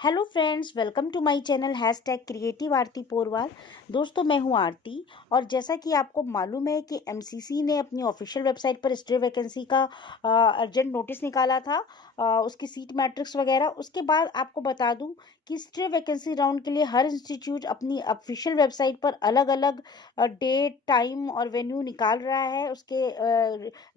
Hello friends, welcome to my channel hashtag creative Aarti Porwal. दोस्तों, मैं हूं आरती। और जैसा कि आपको मालूम है कि एमसीसी ने अपनी ऑफिशियल वेबसाइट पर स्टे वैकेंसी का अर्जेंट नोटिस निकाला था, उसकी सीट मैट्रिक्स वगैरह। उसके बाद आपको बता दूं कि स्टे वैकेंसी राउंड के लिए हर इंस्टीट्यूट अपनी ऑफिशियल वेबसाइट पर अलग अलग डेट, टाइम और वेन्यू निकाल रहा है। उसके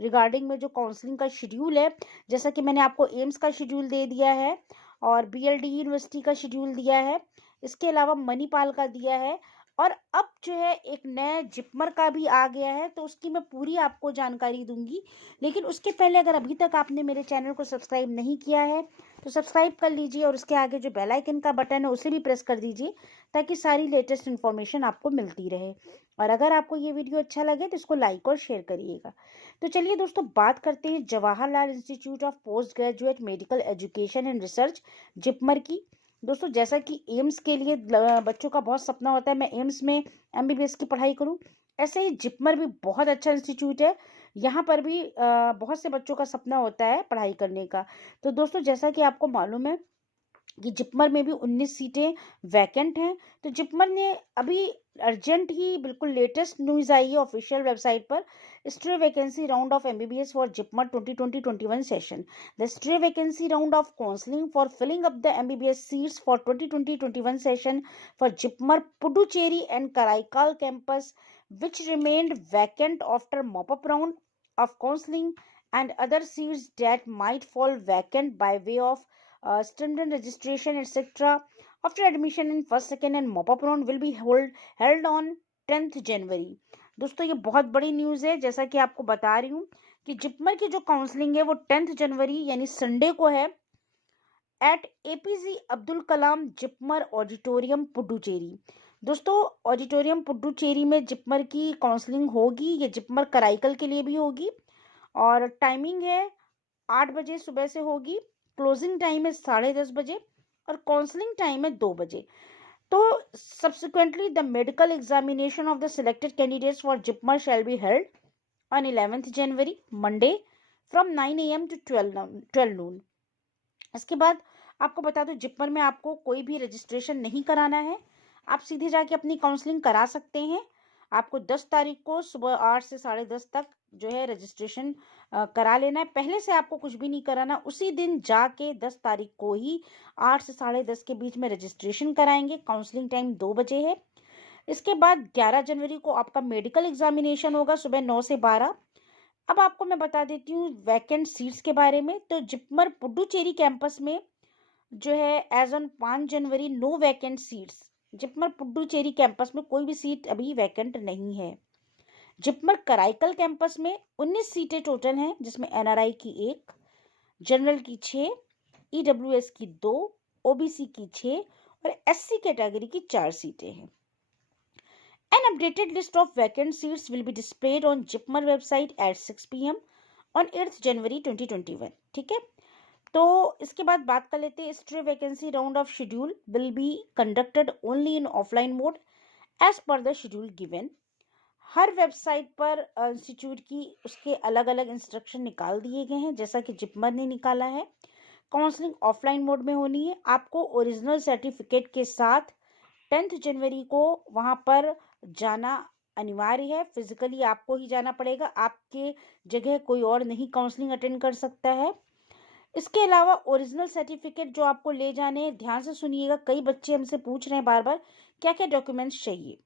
रिगार्डिंग में जो काउंसलिंग का शेड्यूल है, जैसा कि मैंने आपको एम्स का शेड्यूल दे दिया है और बीएलडी यूनिवर्सिटी का शेड्यूल दिया है, इसके अलावा मणिपाल का दिया है। और अब जो है एक नया जिपमर का भी आ गया है, तो उसकी मैं पूरी आपको जानकारी दूंगी। लेकिन उसके पहले अगर अभी तक आपने मेरे चैनल को सब्सक्राइब नहीं किया है तो सब्सक्राइब कर लीजिए और उसके आगे जो बेल आइकन का बटन है उसे भी प्रेस कर दीजिए, ताकि सारी लेटेस्ट इन्फॉर्मेशन आपको मिलती रहे। और अगर आपको ये वीडियो अच्छा लगे तो इसको लाइक और शेयर करिएगा। तो चलिए दोस्तों, बात करते हैं Jawaharlal institute of post graduate medical education and research, JIPMER की। दोस्तों, जैसा कि एम्स के लिए बच्चों का बहुत सपना होता है मैं एम्स में एमबीबीएस की पढ़ाई करूं, ऐसे ही जिपमर भी बहुत अच्छा इंस्टीट्यूट है। यहाँ पर भी बहुत से बच्चों का सपना होता है पढ़ाई करने का। तो दोस्तों, जैसा कि आपको मालूम है कि जिपमर में भी 19 सीटें वैकेंट हैं। तो जिपमर ने अभी अर्जेंट ही बिल्कुल लेटेस्ट न्यूज़ आई है ऑफिशियल वेबसाइट पर, stray vacancy round of MBBS for JIPMER 2020-21 session. The stray vacancy round of counselling for filling up the MBBS seats for 2020-21 session for JIPMER Puducherry and Karaikal campus which remained vacant after mop-up round of counseling and other seats that might fall vacant by way of standard registration, etc. After admission in first, second and mop-up round will be held on 10th जनवरी। दोस्तों, ये बहुत बड़ी news है। जैसा कि आपको बता रही हूँ कि जिपमर की जो काउंसलिंग है वो 10th जनवरी यानी संडे को है, eight APJ Abdul Kalam JIPMER auditorium Puducherry. दोस्तों, ऑडिटोरियम पुडुचेरी में जिपमर की काउंसलिंग होगी। ये जिपमर कराईकल के लिए भी होगी और टाइमिंग है 8 बजे सुबह से होगी। क्लोजिंग टाइम है 10:30 बजे और काउंसलिंग टाइम है 2 बजे। तो subsequently the medical examination of the selected candidates for JIPMER shall be held on 11th January Monday from 9 AM to 12 noon। इसके बाद आपको बता दो, जिपमर में आपको कोई भी रजिस्ट्रेशन नहीं कराना है। आप सीधे जाके अपनी काउंसलिंग करा सकते हैं। आपको 10 तारीख को सुबह 8 से 10:30 तक जो है रजिस्ट्रेशन करा लेना है। पहले से आपको कुछ भी नहीं कराना, उसी दिन जाके 10 तारीख को ही 8 से 10:30 के बीच में रजिस्ट्रेशन कराएंगे। काउंसलिंग टाइम 2 बजे है। इसके बाद 11 जनवरी को आपका मेडिकल एग्जामिनेशन होगा सुबह 9 से 12। अब आपको मैं बता देती हूँ वैकेंट सीट्स के बारे में। तो जिपमर पुडुचेरी कैंपस में जो है as on 5 January no vacant seats. JIPMER Puducherry campus में कोई भी सीट अभी वैकेंट नहीं है। जिपमर कराईकल कैंपस में 19 सीटें टोटल हैं, जिसमें एनआरआई की 1, जनरल की 6, ईडब्ल्यूएस की 2, ओबीसी की 6 और एससी कैटेगरी की 4 सीटें हैं। An updated list of vacant seats will be displayed on Jipmar website at 6 p.m. on 8th January 2021। ठीक है, तो इसके बाद बात कर लेते हैं। Stray vacancy round of schedule will be conducted only in offline mode as per the schedule given. हर वेबसाइट पर इंस्टीट्यूट की उसके अलग अलग इंस्ट्रक्शन निकाल दिए गए हैं, जैसा कि जिपमर ने निकाला है। काउंसलिंग ऑफलाइन मोड में होनी है। आपको ओरिजिनल सर्टिफिकेट के साथ 10th जनवरी को वहाँ पर जाना अनिवार्य है। फिजिकली आपको ही जाना पड़ेगा, आपके जगह कोई और नहीं काउंसलिंग अटेंड कर सकता है। इसके अलावा ओरिजिनल सर्टिफिकेट जो आपको ले जाने, ध्यान से सुनिएगा, कई बच्चे हमसे पूछ रहे हैं बार बार क्या क्या डॉक्यूमेंट्स चाहिए।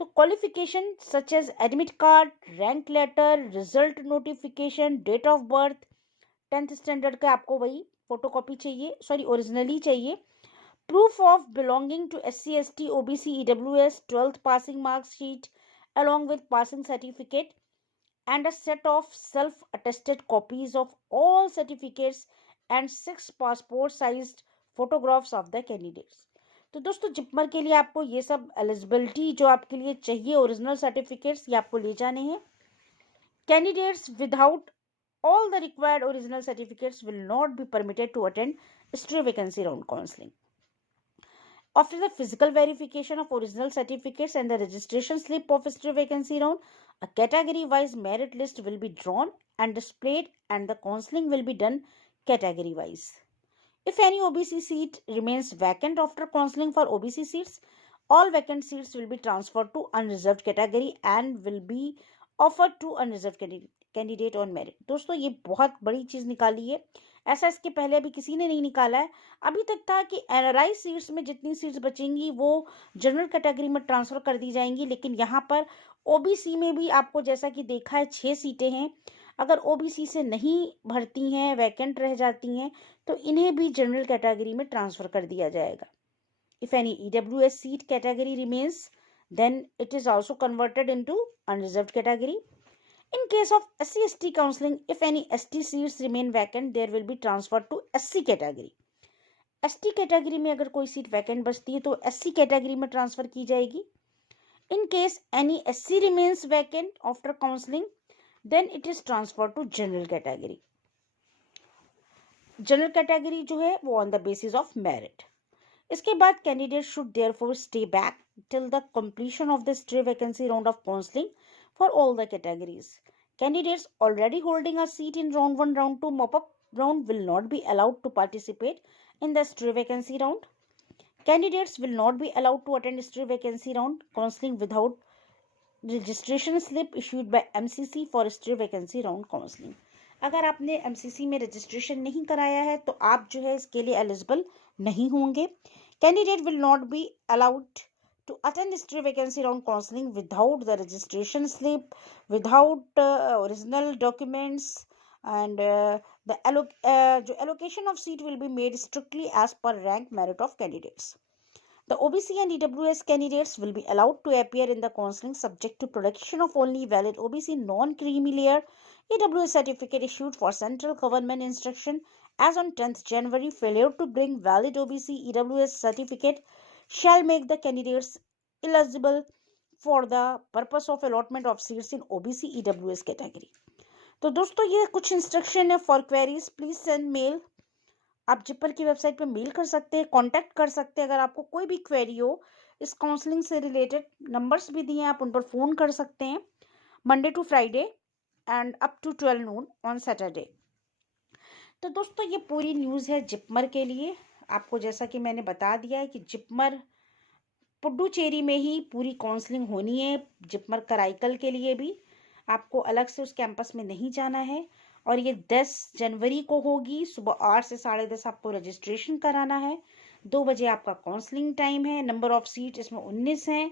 तो qualification such as admit card, rank letter, result notification, date of birth, 10th standard का आपको वही फोटोकॉपी चाहिए, सॉरी ओरिजिनली चाहिए। Proof of belonging to SC, ST, OBC, EWS, 12th passing mark sheet along with passing certificate and a set of self-attested copies of all certificates and 6 passport sized photographs of the candidates। तो दोस्तों, जिपमर के लिए आपको ये सब eligibility जो आपके लिए चाहिए, ओरिजिनल सर्टिफिकेट्स, ये आपको ले जाने हैं। Candidates without all the required original certificates will not be permitted to attend stray vacancy round counseling. After the physical verification of original certificates and the registration slip of stray vacancy round, a category-wise merit list will be drawn and displayed, and the counseling will be done category-wise. If any OBC seat remains vacant after counseling for OBC seats, all vacant seats will be transferred to unreserved category and will be offered to unreserved candidate on merit. दोस्तों ये बहुत बड़ी चीज निकाली है, ऐसा इसके पहले अभी किसी ने नहीं निकाला है। अभी तक था कि एनआरआई सीट्स में जितनी सीट्स बचेंगी वो जनरल कैटेगरी में ट्रांसफर कर दी जाएंगी, लेकिन यहाँ पर ओबीसी में भी आपको जैसा कि देखा है 6 सीटें हैं। अगर ओबीसी से नहीं भरती हैं, वैकेंट रह जाती हैं, तो इन्हें भी जनरल कैटेगरी में ट्रांसफर कर दिया जाएगा। If any EWS seat category remains, then it is also converted into unreserved category. In case of SC/ST counseling, if any ST seats remain vacant, there will be transferred to SC category. ST category में अगर कोई seat vacant बचती है तो SC category में transfer की जाएगी. In case any SC remains vacant after counseling, then it is transferred to general category. General category जो है वो on the basis of merit. इसके बाद candidate should therefore stay back till the completion of the stray vacancy round of counselling for all the categories. Candidates already holding a seat in round 1, round 2 mop-up round will not be allowed to participate in the stray vacancy round. Candidates will not be allowed to attend stray vacancy round counseling without registration slip issued by MCC for stray vacancy round counseling. अगर आपने MCC में registration नहीं कराया है तो आप जो है इसके लिए एलिजिबल नहीं होंगे. Candidate will not be allowed to attend stray vacancy round counseling without the registration slip, without original documents, and the allocation of seat will be made strictly as per rank merit of candidates. The OBC and EWS candidates will be allowed to appear in the counseling subject to production of only valid OBC non-creamy layer EWS certificate issued for central government instruction as on 10th January. Failure to bring valid OBC EWS certificate shall make the candidates eligible for the purpose of allotment of seats in OBC EWS category. तो दोस्तों ये कुछ instruction है. For queries please send mail. आप जिपर की website पे mail कर सकते हैं, कांटेक्ट कर सकते हैं. अगर आपको कोई भी क्वेरी हो इस काउंसलिंग से रिलेटेड, नंबर्स भी दिए हैं, आप उन पर फ़ोन कर सकते हैं. Monday to Friday and up to 12 noon on Saturday. तो दोस्तों ये पूरी न्यूज़ है जिपमर के लिए. आपको जैसा कि मैंने बता दिया है कि जिपमर पुडुचेरी में ही पूरी काउंसलिंग होनी है. जिपमर कराईकल के लिए भी आपको अलग से उस कैंपस में नहीं जाना है. और ये 10 जनवरी को होगी. सुबह 8 से 10:30 आपको रजिस्ट्रेशन कराना है. 2 बजे आपका काउंसलिंग टाइम है. नंबर ऑफ सीट इसमें 19 हैं.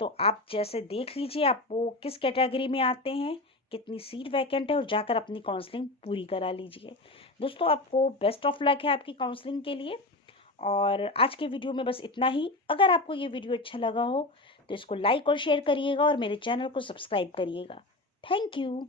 तो आप जैसे देख लीजिए आपको किस कैटेगरी में आते हैं, कितनी सीट वैकेंट है, और जाकर अपनी काउंसलिंग पूरी करा लीजिए. दोस्तों आपको बेस्ट ऑफ लक है आपकी काउंसलिंग के लिए. और आज के वीडियो में बस इतना ही. अगर आपको ये वीडियो अच्छा लगा हो तो इसको लाइक और शेयर करिएगा और मेरे चैनल को सब्सक्राइब करिएगा. Thank you.